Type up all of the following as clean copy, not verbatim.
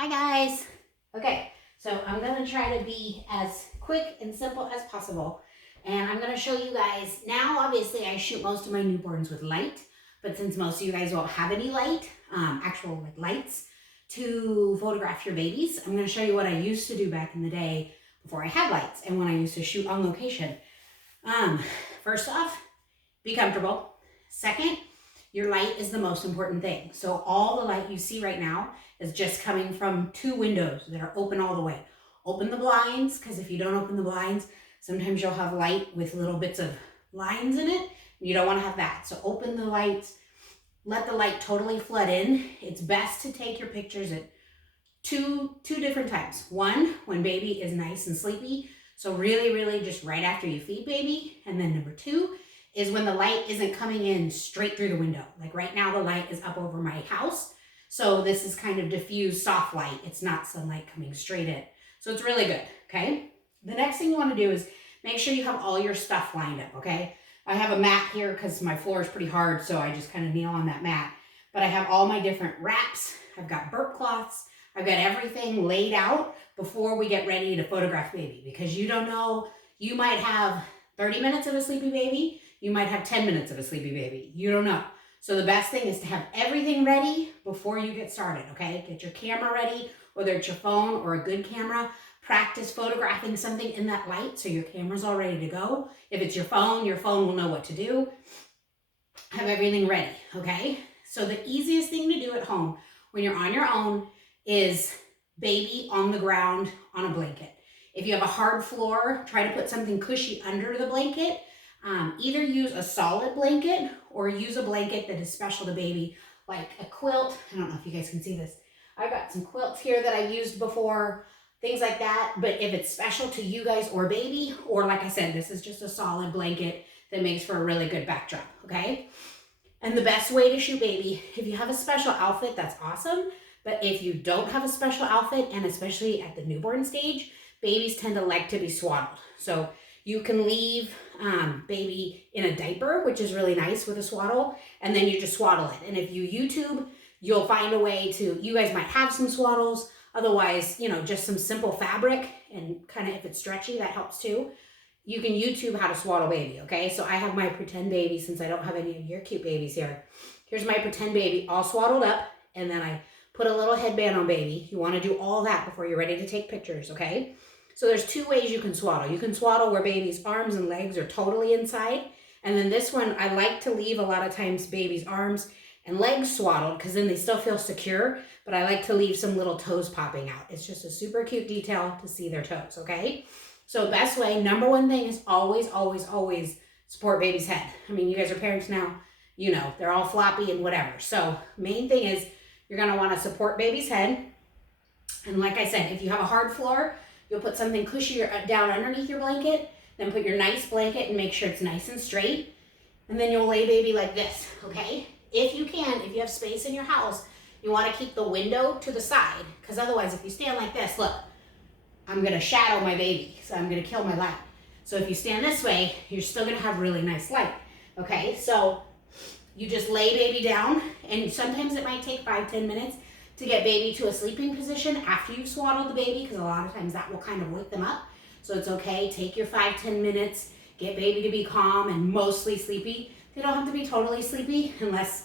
Hi guys. Okay, so I'm gonna try to be as quick and simple as possible. And I'm gonna show you guys, now obviously I shoot most of my newborns with light, but since most of you guys won't have any light, actual like lights to photograph your babies, I'm gonna show you what I used to do back in the day before I had lights and when I used to shoot on location. Um, First off, be comfortable. Second, your light is the most important thing. So all the light you see right now is just coming from two windows that are open all the way. Open the blinds, because if you don't open the blinds, sometimes you'll have light with little bits of lines in it. You don't want to have that. So open the lights, let the light totally flood in. It's best to take your pictures at two different times. One, when baby is nice and sleepy. So really just right after you feed baby. And then number two is when the light isn't coming in straight through the window. Like right now the light is up over my house. So this is kind of diffused soft light. It's not sunlight coming straight in. So it's really good, okay? The next thing you want to do is make sure you have all your stuff lined up, okay? I have a mat here because my floor is pretty hard, so I just kind of kneel on that mat. But I have all my different wraps. I've got burp cloths. I've got everything laid out before we get ready to photograph baby, because you don't know, you might have 30 minutes of a sleepy baby, you might have 10 minutes of a sleepy baby, you don't know. So the best thing is to have everything ready before you get started, okay? Get your camera ready, whether it's your phone or a good camera. Practice photographing something in that light so your camera's all ready to go. If it's your phone will know what to do. Have everything ready, okay? So the easiest thing to do at home when you're on your own is baby on the ground on a blanket. If you have a hard floor, try to put something cushy under the blanket. Either use a solid blanket or use a blanket that is special to baby, like a quilt. I don't know if you guys can see this. I've got some quilts here that I've used before, things like that. But if it's special to you guys or baby, or like I said, this is just a solid blanket that makes for a really good backdrop, okay? And the best way to shoot baby, if you have a special outfit, that's awesome. But if you don't have a special outfit, and especially at the newborn stage, babies tend to like to be swaddled. So you can leave baby in a diaper, which is really nice with a swaddle, and then you just swaddle it. And if you YouTube, you'll find a way to, you guys might have some swaddles, otherwise, just some simple fabric, and kind of if it's stretchy, that helps too. You can YouTube how to swaddle baby, okay? So I have my pretend baby, since I don't have any of your cute babies here. Here's my pretend baby all swaddled up, and then I put a little headband on baby. You want to do all that before you're ready to take pictures, okay? So there's two ways you can swaddle. You can swaddle where baby's arms and legs are totally inside. And then this one, I like to leave a lot of times baby's arms and legs swaddled, because then they still feel secure, but I like to leave some little toes popping out. It's just a super cute detail to see their toes, okay? So best way, number one thing is always support baby's head. I mean, you guys are parents now, they're all floppy and whatever. So main thing is you're gonna wanna support baby's head. And like I said, if you have a hard floor, you'll put something cushy down underneath your blanket, then put your nice blanket and make sure it's nice and straight. And then you'll lay baby like this, okay? If you can, if you have space in your house, you wanna keep the window to the side, because otherwise if you stand like this, look, I'm gonna shadow my baby, so I'm gonna kill my light. So if you stand this way, you're still gonna have really nice light, okay? So you just lay baby down, and sometimes it might take 5-10 minutes to get baby to a sleeping position after you've swaddled the baby, because a lot of times that will kind of wake them up. So it's okay, take your 5-10 minutes, get baby to be calm and mostly sleepy. They don't have to be totally sleepy unless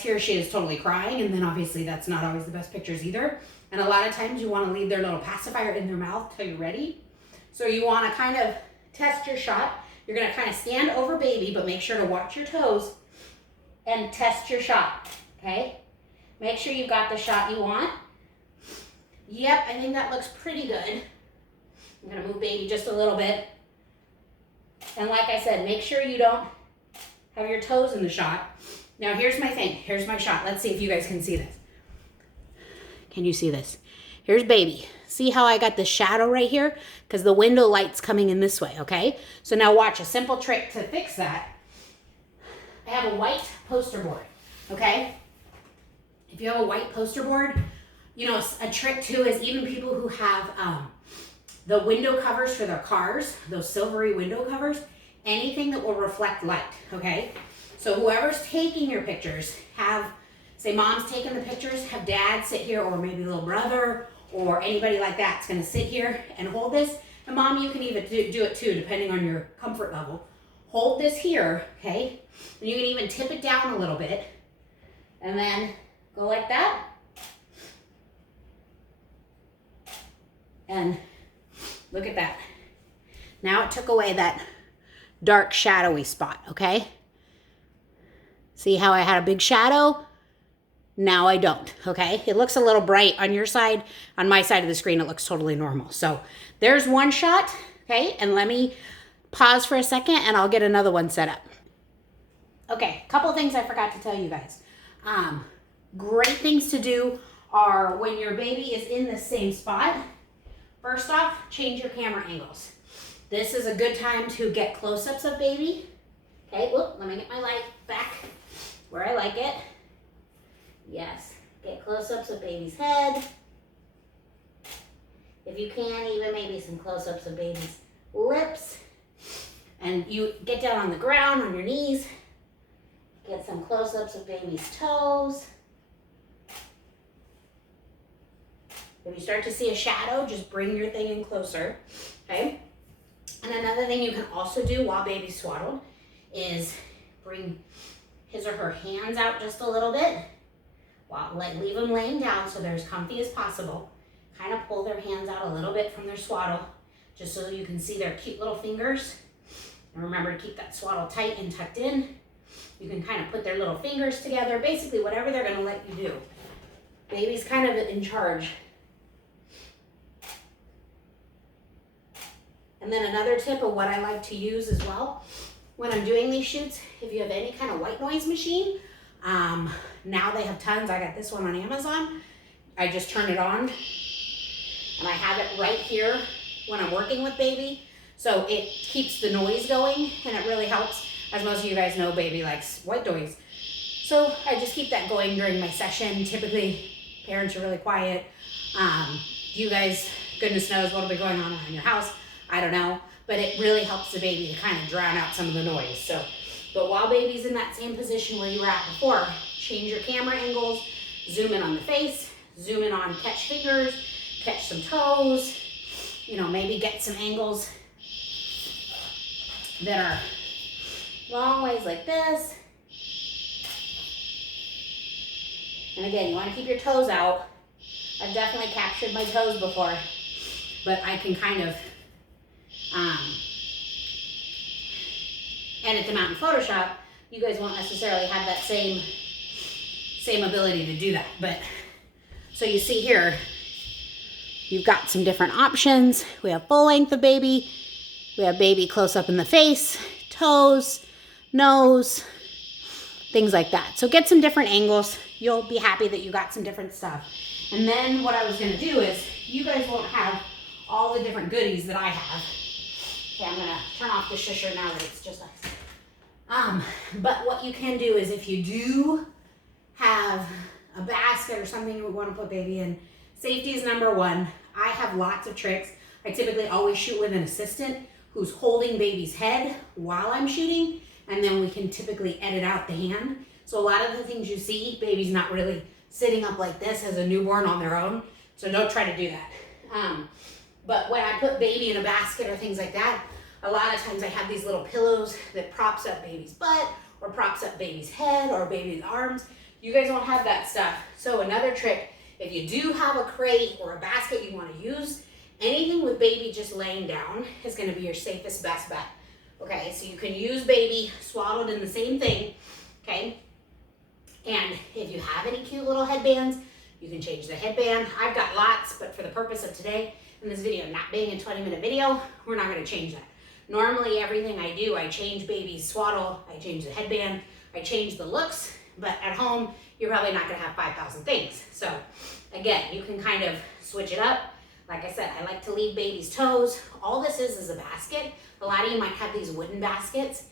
he or she is totally crying, and then obviously that's not always the best pictures either. And a lot of times you want to leave their little pacifier in their mouth till you're ready. So you want to kind of test your shot. You're going to kind of stand over baby, but make sure to watch your toes and test your shot, okay? Make sure you've got the shot you want. Yep, I think that looks pretty good. I'm going to move baby just a little bit. And like I said, make sure you don't have your toes in the shot. Now here's my thing. Here's my shot. Let's see if you guys can see this. Can you see this? Here's baby. See how I got the shadow right here? Because the window light's coming in this way, okay? So now watch a simple trick to fix that. I have a white poster board, okay? If you have a white poster board, a trick too is even people who have the window covers for their cars, those silvery window covers, anything that will reflect light, okay? So whoever's taking your pictures, have say mom's taking the pictures, have dad sit here, or maybe little brother or anybody like that's gonna sit here and hold this. And mom, you can even do it too, depending on your comfort level. Hold this here, okay? And you can even tip it down a little bit and then go like that. And look at that. Now it took away that dark shadowy spot, okay? See how I had a big shadow? Now I don't, okay? It looks a little bright on your side. On my side of the screen, it looks totally normal. So there's one shot, okay? And let me pause for a second and I'll get another one set up. Okay, a couple things I forgot to tell you guys. Great things to do are when your baby is in the same spot. First off, change your camera angles. This is a good time to get close-ups of baby. Okay, whoop, let me get my light back where I like it. Yes, get close-ups of baby's head. If you can, even maybe some close-ups of baby's lips. And you get down on the ground, on your knees. Get some close-ups of baby's toes. If you start to see a shadow, just bring your thing in closer, okay? And another thing you can also do while baby's swaddled is bring his or her hands out just a little bit. Leave them laying down so they're as comfy as possible. Kind of pull their hands out a little bit from their swaddle just so you can see their cute little fingers. And remember to keep that swaddle tight and tucked in. You can kind of put their little fingers together, basically whatever they're gonna let you do. Baby's kind of in charge. And then another tip of what I like to use as well, when I'm doing these shoots, if you have any kind of white noise machine, now they have tons. I got this one on Amazon. I just turn it on and I have it right here when I'm working with baby. So it keeps the noise going and it really helps. As most of you guys know, baby likes white noise. So I just keep that going during my session. Typically, parents are really quiet. You guys, goodness knows what'll be going on in your house. I don't know, but it really helps the baby to kind of drown out some of the noise. So, but while baby's in that same position where you were at before, change your camera angles, zoom in on the face, zoom in on catch fingers, catch some toes, you know, maybe get some angles that are long ways like this. And again, you want to keep your toes out. I've definitely captured my toes before, but I can kind of edit them out in Photoshop. You guys won't necessarily have that same ability to do that. But so you see here, you've got some different options. We have full length of baby. We have baby close up in the face, toes, nose, things like that. So get some different angles. You'll be happy that you got some different stuff. And then what I was gonna do is, you guys won't have all the different goodies that I have. Okay, I'm gonna turn off the shusher now that it's just us. But what you can do is if you do have a basket or something you would want to put baby in, safety is number one. I have lots of tricks. I typically always shoot with an assistant who's holding baby's head while I'm shooting, and then we can typically edit out the hand. So a lot of the things you see, baby's not really sitting up like this as a newborn on their own, so don't try to do that. But when I put baby in a basket or things like that, a lot of times I have these little pillows that props up baby's butt or props up baby's head or baby's arms. You guys won't have that stuff. So another trick, if you do have a crate or a basket you want to use, anything with baby just laying down is going to be your safest, best bet. Okay, so you can use baby swaddled in the same thing, okay? And if you have any cute little headbands, you can change the headband. I've got lots, but for the purpose of today, in this video not being a 20-minute video, we're not going to change that. Normally, everything I do, I change baby's swaddle, I change the headband, I change the looks, but at home, you're probably not going to have 5,000 things. So again, you can kind of switch it up. Like I said, I like to leave baby's toes. All this is a basket. A lot of you might have these wooden baskets.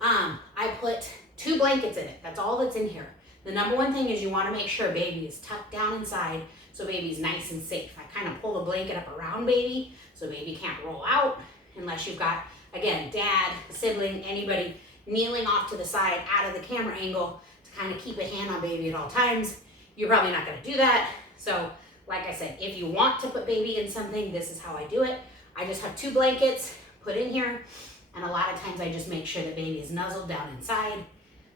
I put 2 blankets in it. That's all that's in here. The number one thing is you want to make sure baby is tucked down inside so baby's nice and safe. I kind of pull the blanket up around baby so baby can't roll out unless you've got, again, dad, sibling, anybody kneeling off to the side out of the camera angle to kind of keep a hand on baby at all times. You're probably not gonna do that. So like I said, if you want to put baby in something, this is how I do it. I just have 2 blankets put in here. And a lot of times I just make sure that baby is nuzzled down inside.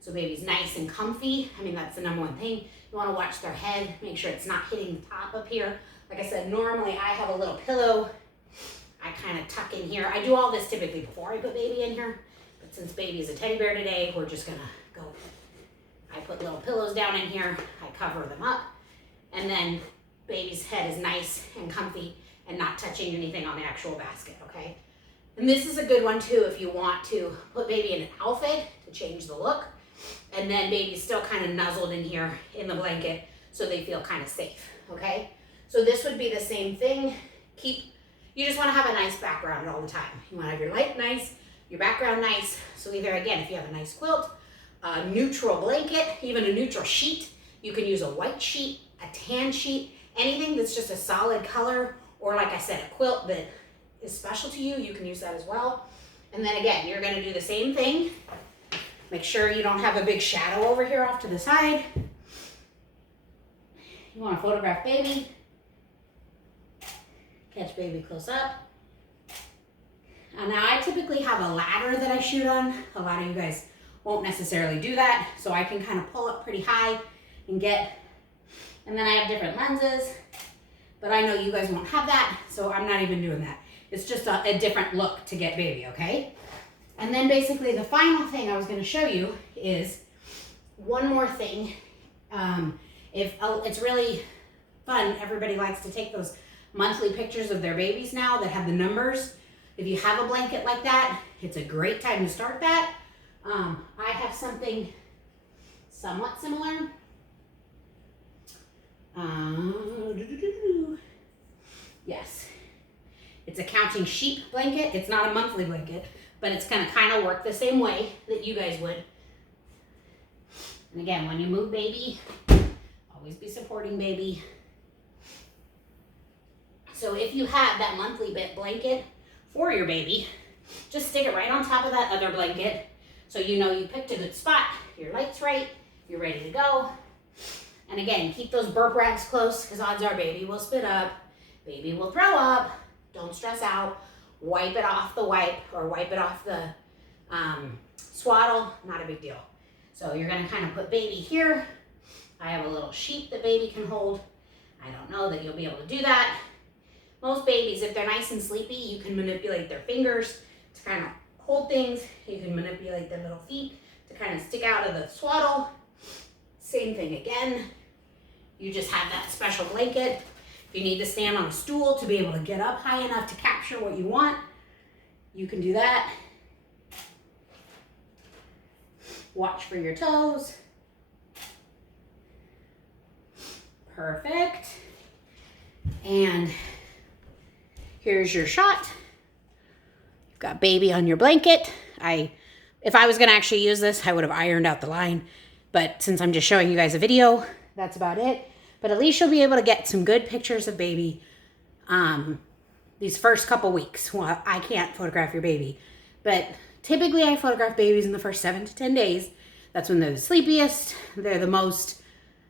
So baby's nice and comfy. I mean, that's the number one thing. You wanna watch their head, make sure it's not hitting the top up here. Like I said, normally I have a little pillow. I kind of tuck in here. I do all this typically before I put baby in here. But since baby is a teddy bear today, we're just gonna go. I put little pillows down in here. I cover them up. And then baby's head is nice and comfy and not touching anything on the actual basket, okay? And this is a good one too if you want to put baby in an outfit to change the look. And then baby's still kind of nuzzled in here in the blanket so they feel kind of safe, okay? So this would be the same thing. You just want to have a nice background all the time. You want to have your light nice, your background nice. So either, again, if you have a nice quilt, a neutral blanket, even a neutral sheet, you can use a white sheet, a tan sheet, anything that's just a solid color, or like I said, a quilt that is special to you, you can use that as well. And then again, you're going to do the same thing. Make sure you don't have a big shadow over here off to the side. You want to photograph baby. Catch baby close up. And now I typically have a ladder that I shoot on. A lot of you guys won't necessarily do that. So I can kind of pull up pretty high and and then I have different lenses, but I know you guys won't have that. So I'm not even doing that. It's just a different look to get baby, okay? And then basically the final thing I was gonna show you is one more thing. It's really fun, everybody likes to take those monthly pictures of their babies now that have the numbers. If you have a blanket like that, it's a great time to start that. I have something somewhat similar. Yes, it's a counting sheep blanket. It's not a monthly blanket, but it's gonna kind of work the same way that you guys would. And again, when you move baby, always be supporting baby. So if you have that monthly blanket for your baby, just stick it right on top of that other blanket so you know you picked a good spot, your light's right, you're ready to go. And again, keep those burp rags close because odds are baby will spit up, baby will throw up. Don't stress out. Wipe it off the wipe or wipe it off the swaddle, not a big deal. So you're gonna kind of put baby here. I have a little sheet that baby can hold. I don't know that you'll be able to do that. Most babies, if they're nice and sleepy, you can manipulate their fingers to kind of hold things. You can manipulate their little feet to kind of stick out of the swaddle. Same thing again. You just have that special blanket. If you need to stand on a stool to be able to get up high enough to capture what you want, you can do that. Watch for your toes. Perfect. And here's your shot. You've got baby on your blanket. If I was gonna actually use this, I would have ironed out the line. But since I'm just showing you guys a video, that's about it. But at least you'll be able to get some good pictures of baby these first couple weeks. Well, I can't photograph your baby, but typically I photograph babies in the first 7 to 10 days. That's when they're the sleepiest. They're the most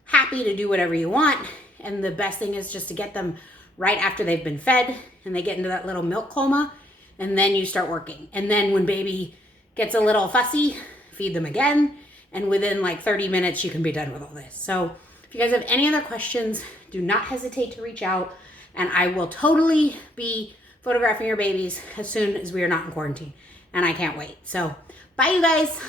happy to do whatever you want. And the best thing is just to get them right after they've been fed and they get into that little milk coma, and then you start working. And then when baby gets a little fussy, feed them again. And within like 30 minutes, you can be done with all this. So if you guys have any other questions, do not hesitate to reach out, and I will totally be photographing your babies as soon as we are not in quarantine. And I can't wait. So bye, you guys.